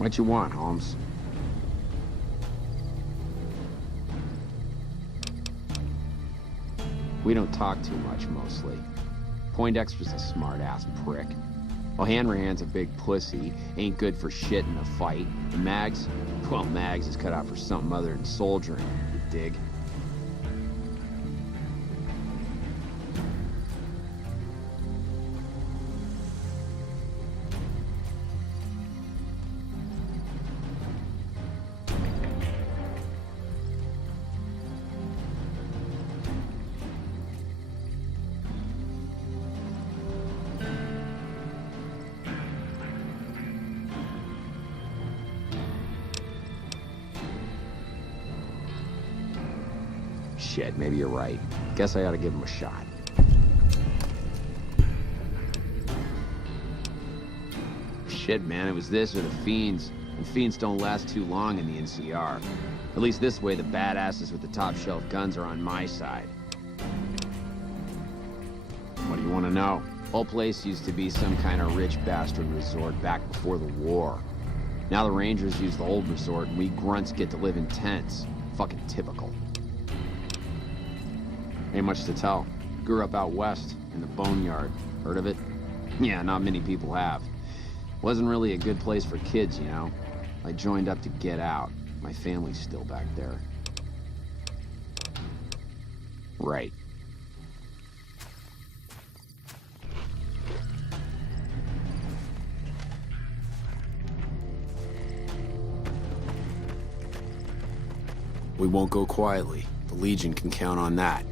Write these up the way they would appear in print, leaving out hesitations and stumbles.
What you want, Holmes? We don't talk too much, mostly. Poindexter's a smart-ass prick. While Hanrahan's a big pussy, ain't good for shit in a fight. And Mags? Well, Mags is cut out for something other than soldiering, you dig? Shit, maybe you're right. Guess I ought to give him a shot. Shit, man, it was this or the Fiends. And Fiends don't last too long in the NCR. At least this way, the badasses with the top shelf guns are on my side. What do you want to know? Whole place used to be some kind of rich bastard resort back before the war. Now the Rangers use the old resort and we grunts get to live in tents. Fucking typical. Ain't much to tell. Grew up out west, in the Boneyard. Heard of it? Yeah, not many people have. Wasn't really a good place for kids, you know? I joined up to get out. My family's still back there. Right. We won't go quietly. The Legion can count on that.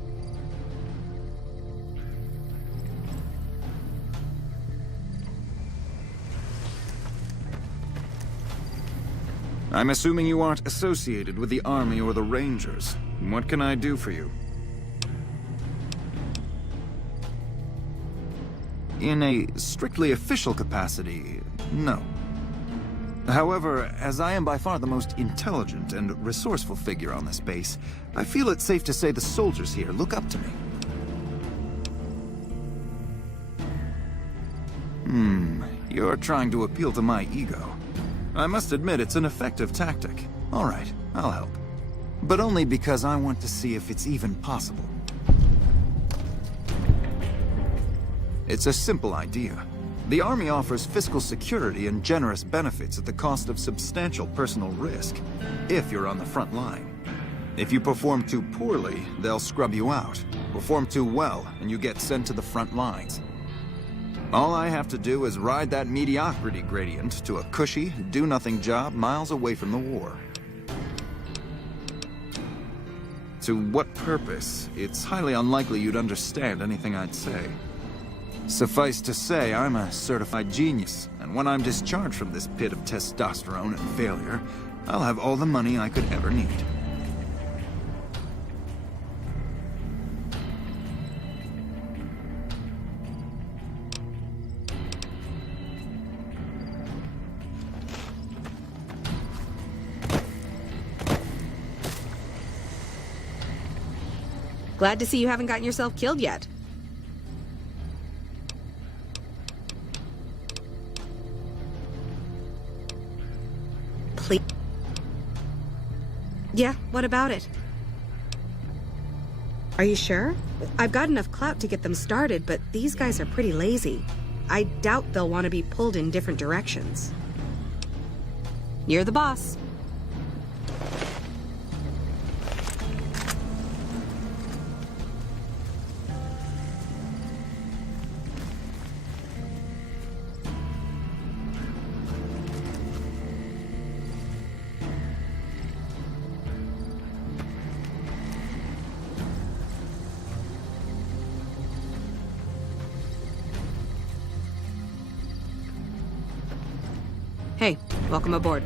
I'm assuming you aren't associated with the Army or the Rangers. What can I do for you? In a strictly official capacity, no. However, as I am by far the most intelligent and resourceful figure on this base, I feel it's safe to say the soldiers here look up to me. You're trying to appeal to my ego. I must admit it's an effective tactic. All right, I'll help. But only because I want to see if it's even possible. It's a simple idea. The Army offers fiscal security and generous benefits at the cost of substantial personal risk, if you're on the front line. If you perform too poorly, they'll scrub you out. Perform too well, and you get sent to the front lines. All I have to do is ride that mediocrity gradient to a cushy, do-nothing job miles away from the war. To what purpose? It's highly unlikely you'd understand anything I'd say. Suffice to say, I'm a certified genius, and when I'm discharged from this pit of testosterone and failure, I'll have all the money I could ever need. Glad to see you haven't gotten yourself killed yet. Please. Yeah, what about it? Are you sure? I've got enough clout to get them started, but these guys are pretty lazy. I doubt they'll want to be pulled in different directions. You're the boss. Hey, welcome aboard.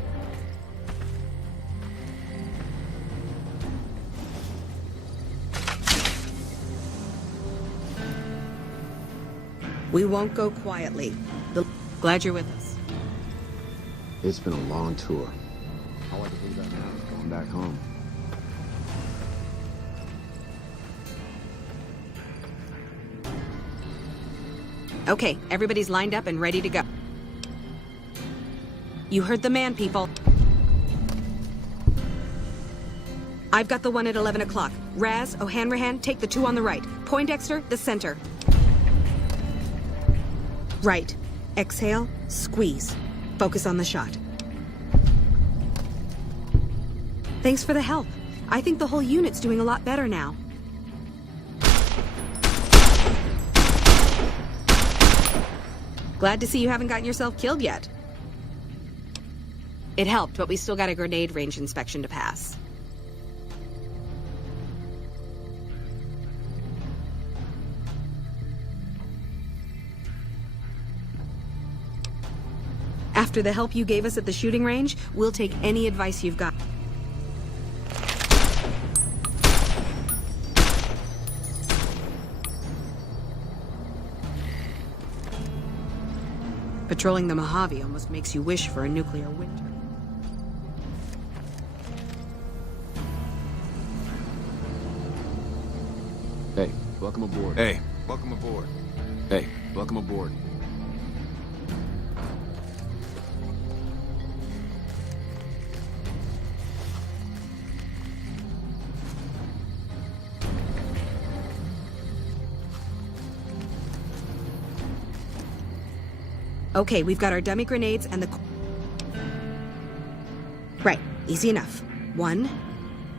We won't go quietly. Glad you're with us. It's been a long tour. All I can think about now is going back home. Okay, everybody's lined up and ready to go. You heard the man, people. I've got the one at 11 o'clock. Raz, O'Hanrahan, take the two on the right. Poindexter, the center. Right. Exhale, squeeze. Focus on the shot. Thanks for the help. I think the whole unit's doing a lot better now. Glad to see you haven't gotten yourself killed yet. It helped, but we still got a grenade range inspection to pass. After the help you gave us at the shooting range, we'll take any advice you've got. Patrolling the Mojave almost makes you wish for a nuclear winter. Hey, welcome aboard. Hey, welcome aboard. Hey, welcome aboard. Okay, we've got our dummy grenades and the... Right, easy enough. 1,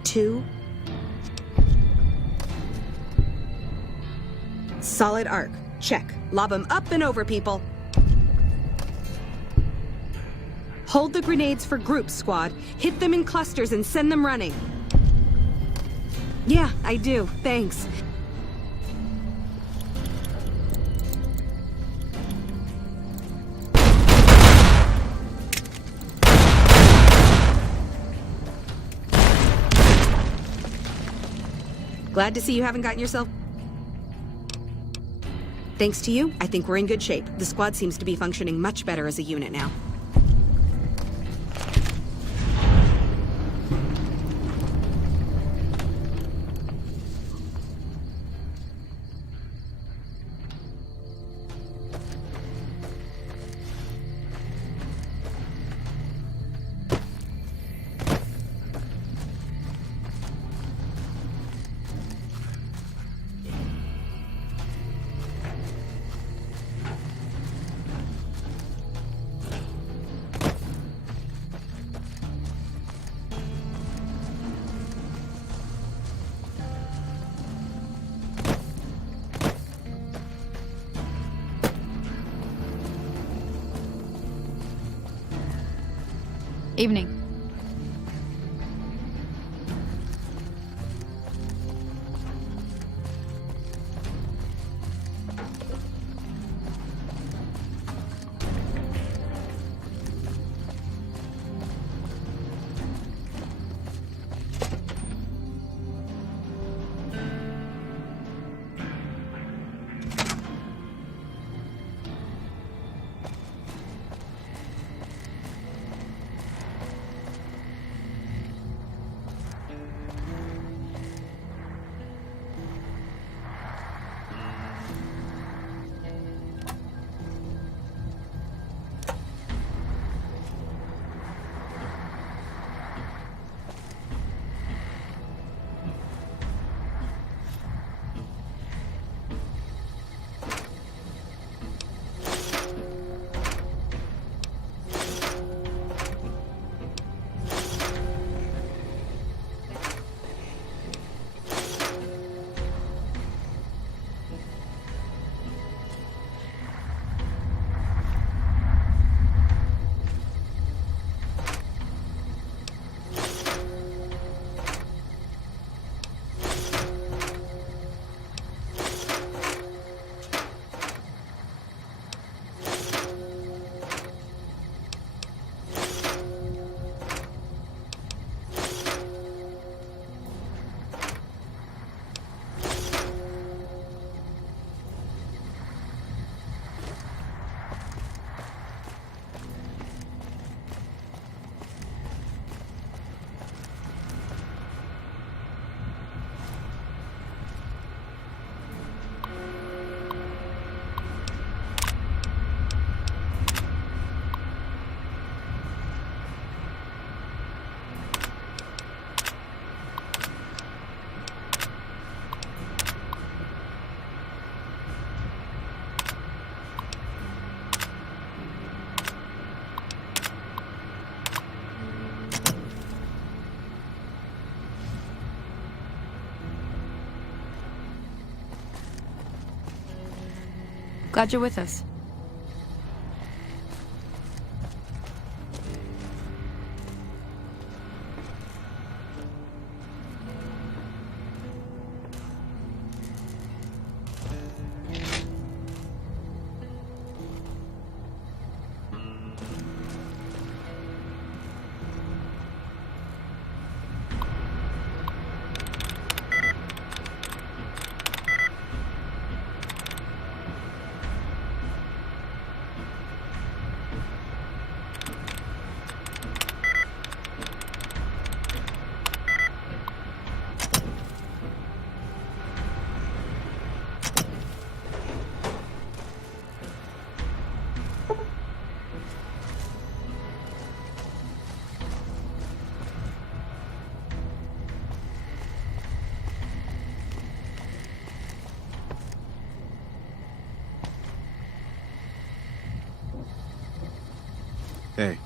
2... Solid arc. Check. Lob them up and over, people. Hold the grenades for groups, squad. Hit them in clusters and send them running. Yeah, I do. Thanks. Glad to see you haven't gotten yourself... Thanks to you, I think we're in good shape. The squad seems to be functioning much better as a unit now. Evening. Glad you're with us. Hey.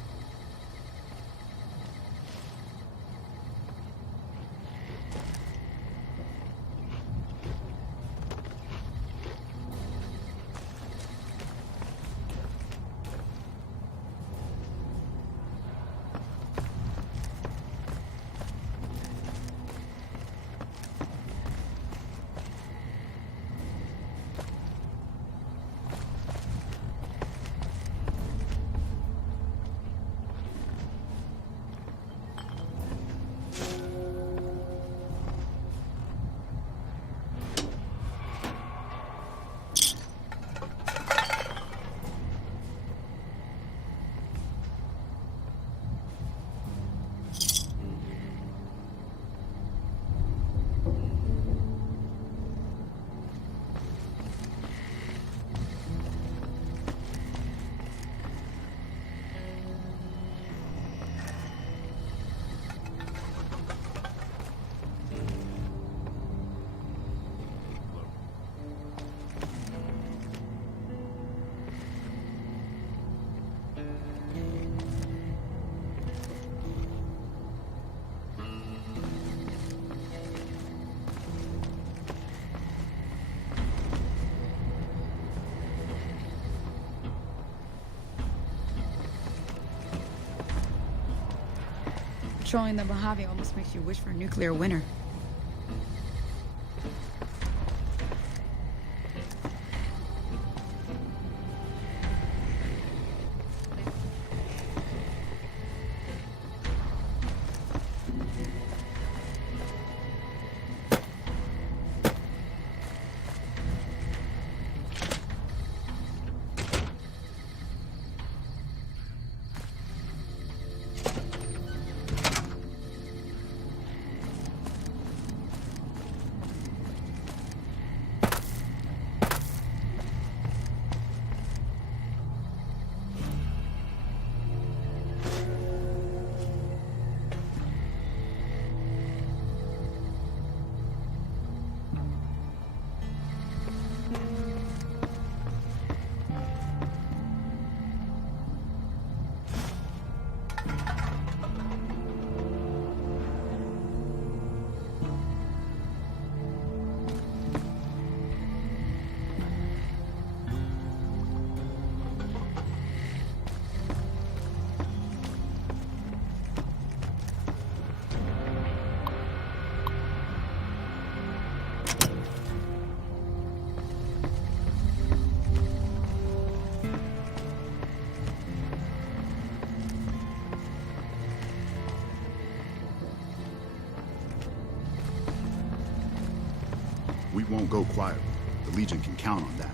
Patrolling the Mojave almost makes you wish for a nuclear winter. We won't go quietly. The Legion can count on that.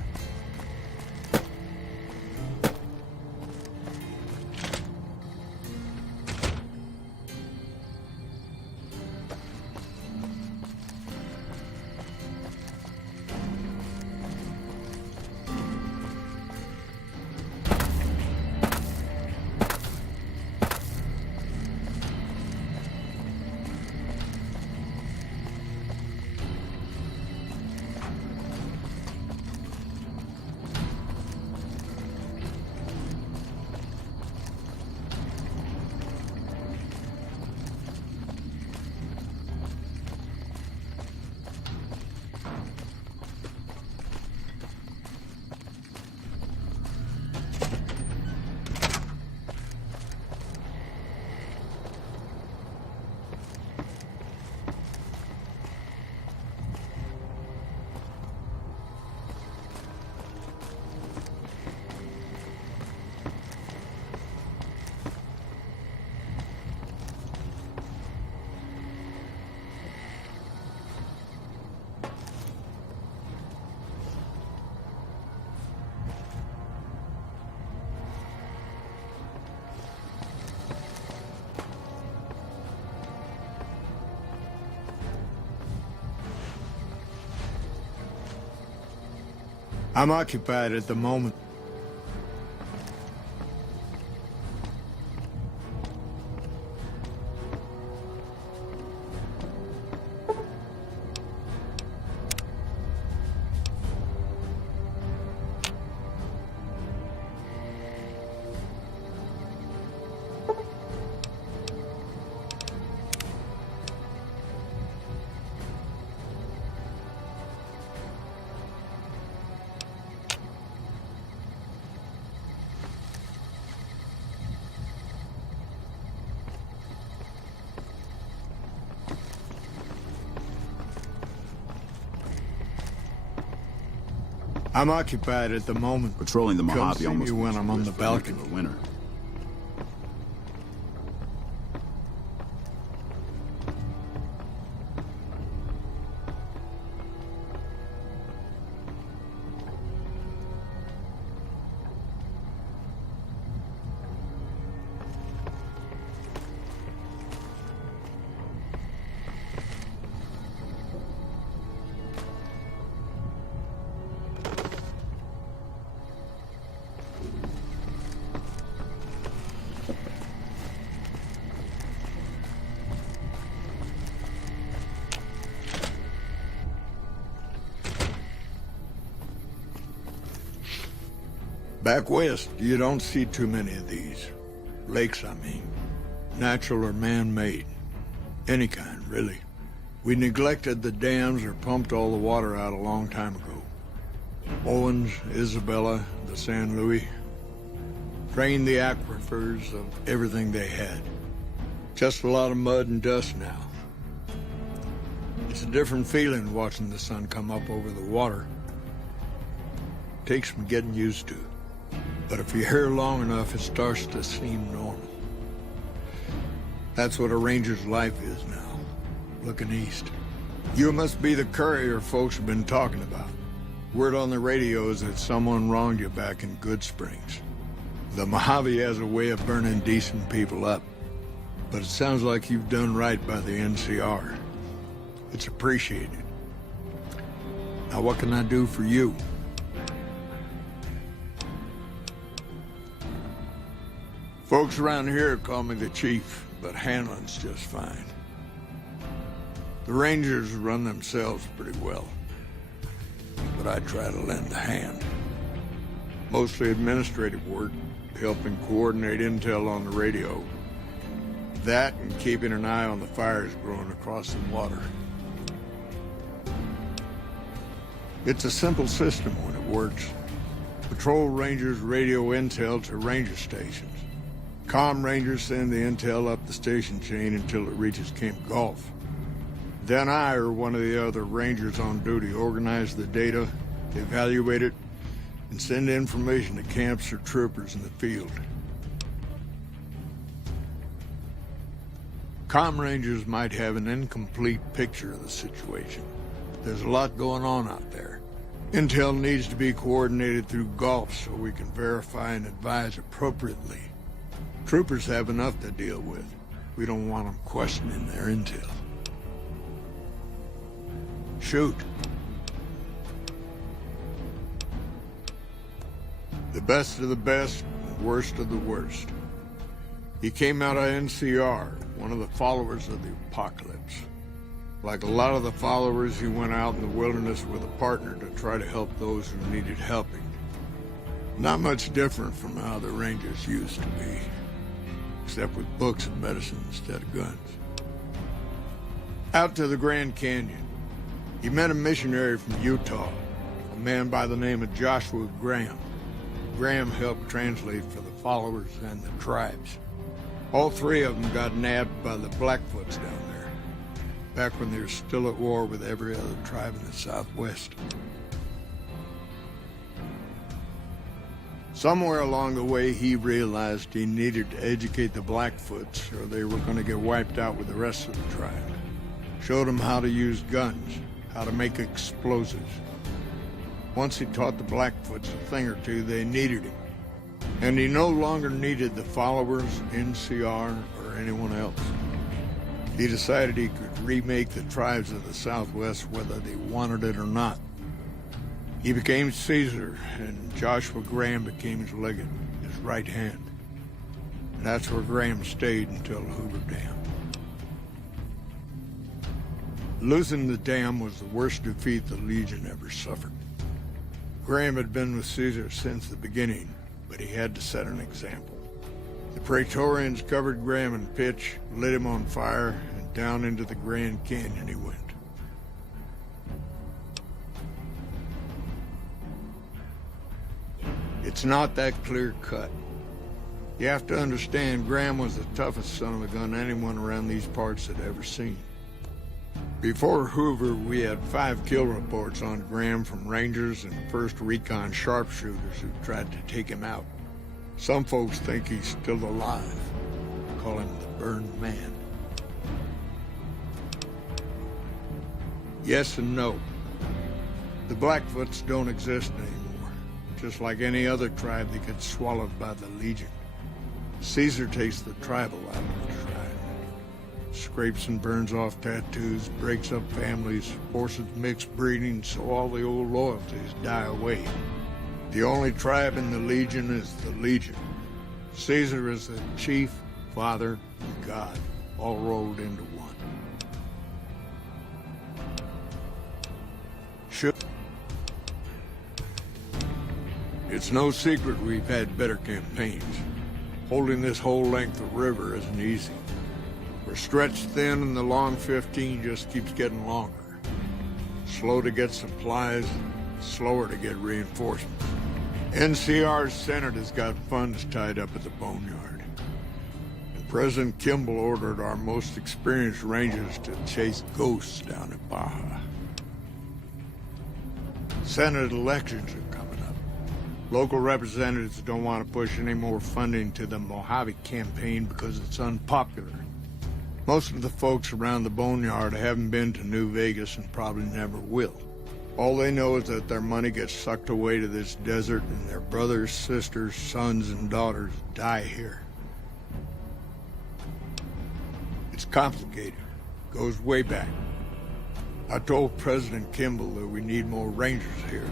I'm occupied at the moment. I'm occupied at the moment. Patrolling the Come Mojave see almost me when makes I'm you on wish the for balcony. nuclear winter. Back west, you don't see too many of these. Lakes, I mean. Natural or man-made. Any kind, really. We neglected the dams or pumped all the water out a long time ago. Owens, Isabella, the San Luis. Drained the aquifers of everything they had. Just a lot of mud and dust now. It's a different feeling watching the sun come up over the water. Takes some getting used to. But if you're here long enough, it starts to seem normal. That's what a ranger's life is now, looking east. You must be the courier folks have been talking about. Word on the radio is that someone wronged you back in Good Springs. The Mojave has a way of burning decent people up, but it sounds like you've done right by the NCR. It's appreciated. Now what can I do for you? Folks around here call me the chief, but handling's just fine. The Rangers run themselves pretty well, but I try to lend a hand. Mostly administrative work, helping coordinate intel on the radio. That and keeping an eye on the fires growing across the water. It's a simple system when it works. Patrol Rangers radio intel to ranger stations. Comm Rangers send the intel up the station chain until it reaches Camp Gulf. Then I or one of the other Rangers on duty organize the data, evaluate it, and send information to camps or troopers in the field. Comm Rangers might have an incomplete picture of the situation. There's a lot going on out there. Intel needs to be coordinated through Gulf so we can verify and advise appropriately. Troopers have enough to deal with. We don't want them questioning their intel. Shoot. The best of the best, the worst of the worst. He came out of NCR, one of the followers of the apocalypse. Like a lot of the followers, he went out in the wilderness with a partner to try to help those who needed helping. Not much different from how the Rangers used to be. Except with books and medicine instead of guns. Out to the Grand Canyon. He met a missionary from Utah, a man by the name of Joshua Graham. Graham helped translate for the followers and the tribes. All three of them got nabbed by the Blackfoots down there, back when they were still at war with every other tribe in the Southwest. Somewhere along the way, he realized he needed to educate the Blackfoots or they were going to get wiped out with the rest of the tribe. Showed them how to use guns, how to make explosives. Once he taught the Blackfoots a thing or two, they needed him. And he no longer needed the followers, NCR, or anyone else. He decided he could remake the tribes of the Southwest whether they wanted it or not. He became Caesar, and Joshua Graham became his legate, his right hand. And that's where Graham stayed until Hoover Dam. Losing the dam was the worst defeat the Legion ever suffered. Graham had been with Caesar since the beginning, but he had to set an example. The Praetorians covered Graham in pitch, lit him on fire, and down into the Grand Canyon he went. It's not that clear cut. You have to understand, Graham was the toughest son of a gun anyone around these parts had ever seen. Before Hoover, we had 5 kill reports on Graham from Rangers and 1st Recon sharpshooters who tried to take him out. Some folks think he's still alive. Call him the Burned Man. Yes and no. The Blackfoots don't exist anymore. Just like any other tribe that gets swallowed by the Legion. Caesar takes the tribal out of the tribe. Scrapes and burns off tattoos, breaks up families, forces mixed breeding so all the old loyalties die away. The only tribe in the Legion is the Legion. Caesar is the chief, father, and god, all rolled into one. It's no secret we've had better campaigns. Holding this whole length of river isn't easy. We're stretched thin and the long 15 just keeps getting longer. Slow to get supplies, slower to get reinforcements. NCR's Senate has got funds tied up at the Boneyard. And President Kimball ordered our most experienced rangers to chase ghosts down at Baja. Senate elections are coming up. Local representatives don't want to push any more funding to the Mojave campaign because it's unpopular. Most of the folks around the Boneyard haven't been to New Vegas and probably never will. All they know is that their money gets sucked away to this desert and their brothers, sisters, sons, and daughters die here. It's complicated. Goes way back. I told President Kimball that we need more rangers here.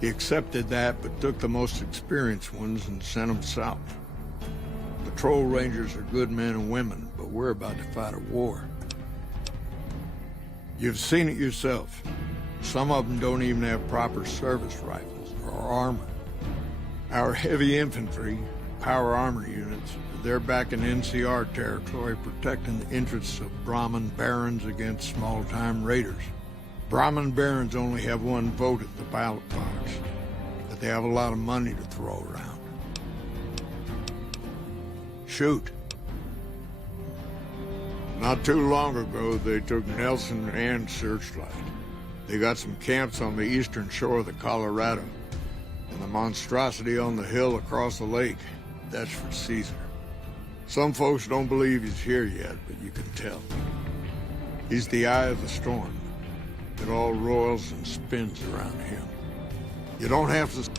He accepted that, but took the most experienced ones and sent them south. Patrol rangers are good men and women, but we're about to fight a war. You've seen it yourself. Some of them don't even have proper service rifles or armor. Our heavy infantry, power armor units, they're back in NCR territory protecting the interests of Brahmin barons against small-time raiders. Brahmin barons only have one vote at the ballot box, but they have a lot of money to throw around. Shoot. Not too long ago, they took Nelson and Searchlight. They got some camps on the eastern shore of the Colorado, and the monstrosity on the hill across the lake, that's for Caesar. Some folks don't believe he's here yet, but you can tell. He's the eye of the storm. It all roils and spins around him. You don't have to...